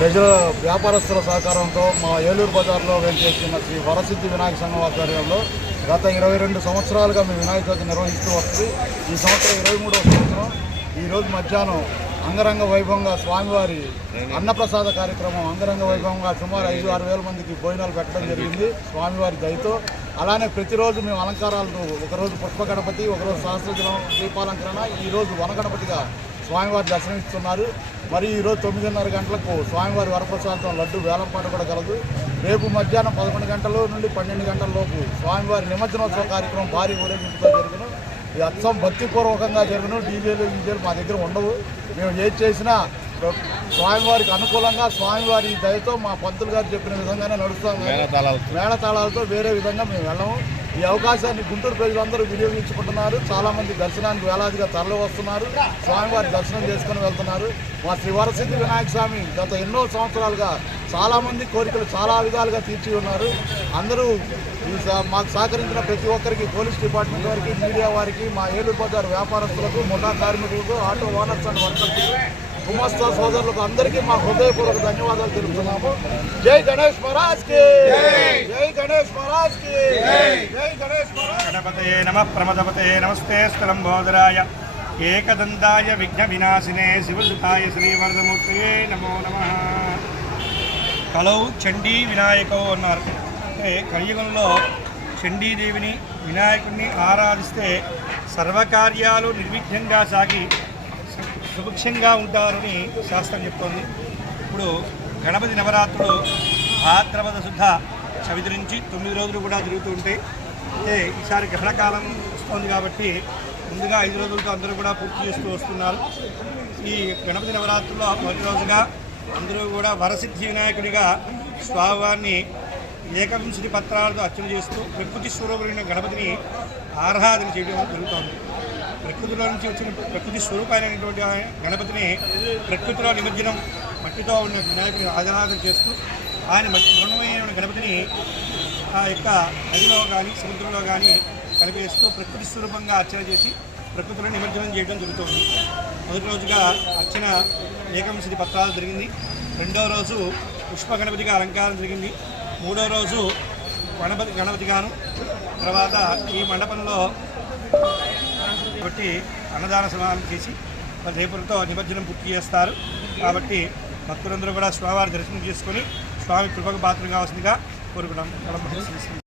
ప్రజల వ్యాపారస్తుల సహకారంతో మా ఏలూరు బజార్లో వెంచేస్తున్న శ్రీ వరసిద్ధి వినాయక సంఘం ఆధ్వర్యంలో గత 22 సంవత్సరాలుగా మేము వినాయక చవితి నిర్వహిస్తూ వస్తుంది. ఈ సంవత్సరం 23వ సంవత్సరం. ఈరోజు మధ్యాహ్నం అంగరంగ వైభవంగా స్వామివారి అన్నప్రసాద కార్యక్రమం అంగరంగ వైభవంగా సుమారు 5-6 వేల మందికి భోజనాలు పెట్టడం జరిగింది స్వామివారి దయతో. అలానే ప్రతిరోజు మేము అలంకారాలను ఒకరోజు పుష్ప గణపతి, ఒకరోజు సహస్రజనం దీపాలంకరణ, ఈరోజు వనగణపతిగా స్వామివారి దర్శనమిస్తున్నారు. మరి ఈరోజు 9:30 గంటలకు స్వామివారి వరప్రసాదం లడ్డు వేలంపాట కూడా కలదు. రేపు మధ్యాహ్నం 11 గంటల నుండి 12 గంటల లోపు స్వామివారి నిమజ్జనోత్సవ కార్యక్రమం భారీ ఊరేగింపుతో జరుగును. ఈ అచ్చం భక్తిపూర్వకంగా జరుగును. డీజేలు మా దగ్గర ఉండవు. మేము ఏది చేసినా స్వామివారికి అనుకూలంగా స్వామివారి దయతో మా పంతులు గారు చెప్పిన విధంగానే నడుస్తాం. మేళతాళాలతో వేరే విధంగా మేము వెళ్ళము. ఈ అవకాశాన్ని గుంటూరు ప్రజలందరూ వినియోగించుకుంటున్నారు. చాలామంది దర్శనానికి వేలాదిగా తరలి వస్తున్నారు. స్వామివారి దర్శనం చేసుకుని వెళ్తున్నారు. మా శ్రీ వరసిద్ధి వినాయక స్వామి గత ఎన్నో సంవత్సరాలుగా చాలామంది కోరికలు చాలా విధాలుగా తీర్చి ఉన్నారు. అందరూ మాకు సహకరించిన ప్రతి ఒక్కరికి, పోలీస్ డిపార్ట్మెంట్ వారికి, మీడియా వారికి, మా ఏలూరు బజార్ వ్యాపారస్తులకు, ముఠా కార్మికులకు, ఆటో ఓనర్స్ అండ్ వర్కర్స్, గుమస్తా సోదరులకు అందరికీ మా హృదయపూర్వక ధన్యవాదాలు తెలుపుతున్నాము. జై గణేష్ మహారాజ్ కి, జై గణేష్ మహారాజ్ కి, జై గణేష్ మహారాజ్. గణపతయే నమః ప్రమదపతయే నమస్తే స్థలంబోదరాయ ఏకదంతాయ విఘ్న వినాశినే శివసుతాయ శ్రీవరదమూర్తయే నమో నమః. కలౌ చండీ వినాయకో అన్నారు. అంటే కలియుగంలో చండీదేవిని, వినాయకుడిని ఆరాధిస్తే సర్వకార్యాలు నిర్విఘ్నంగా సాగి సుభిక్షంగా ఉంటారని శాస్త్రం చెప్తోంది. ఇప్పుడు గణపతి నవరాత్రులు భాద్రపద శుద్ధ చవితి నుంచి 9 రోజులు కూడా జరుగుతూ ఉంటాయి. అంటే ఈసారి గ్రహణకాలం వస్తుంది కాబట్టి ముందుగా 5 రోజులతో అందరూ కూడా పూర్తి చేస్తూ వస్తున్నారు. ఈ గణపతి నవరాత్రుల్లో మొదటి రోజుగా అందరూ కూడా వరసిద్ధి వినాయకుడిగా స్వామివారిని ఏకవింశతి పత్రాలతో అర్చన చేస్తూ ప్రకృతి స్వరూపమైన గణపతిని ఆరాధన చేయడం జరుగుతోంది. ప్రకృతిలో నుంచి వచ్చిన ప్రకృతి స్వరూపమైనటువంటి గణపతిని ప్రకృతిలో నిమజ్జనం మట్టితో ఉన్న వినాయకుడిని ఆరాధన చేస్తూ ఆయన మృణమైన గణపతిని ఆ యొక్క నదిలో కానీ సముద్రంలో కానీ కలిపేస్తూ ప్రకృతి స్వరూపంగా అర్చన చేసి ప్రకృతిలో నిమజ్జనం చేయడం జరుగుతుంది. మొదటి రోజుగా అర్చన ఏకవింశతి పత్రాలు జరిగింది. రెండవ రోజు పుష్ప గణపతిగా అలంకారం జరిగింది. మూడవ రోజు గణపతిగాను తర్వాత ఈ మండపంలో కాబట్టి అన్నదాన సమానం చేసి రేపులతో నిమజ్జనం పూర్తి చేస్తారు. కాబట్టి భక్తులందరూ కూడా స్వామివారి దర్శనం చేసుకొని స్వామి కృపకు పాత్రగా వస్తుందిగా కోరుకున్నాం.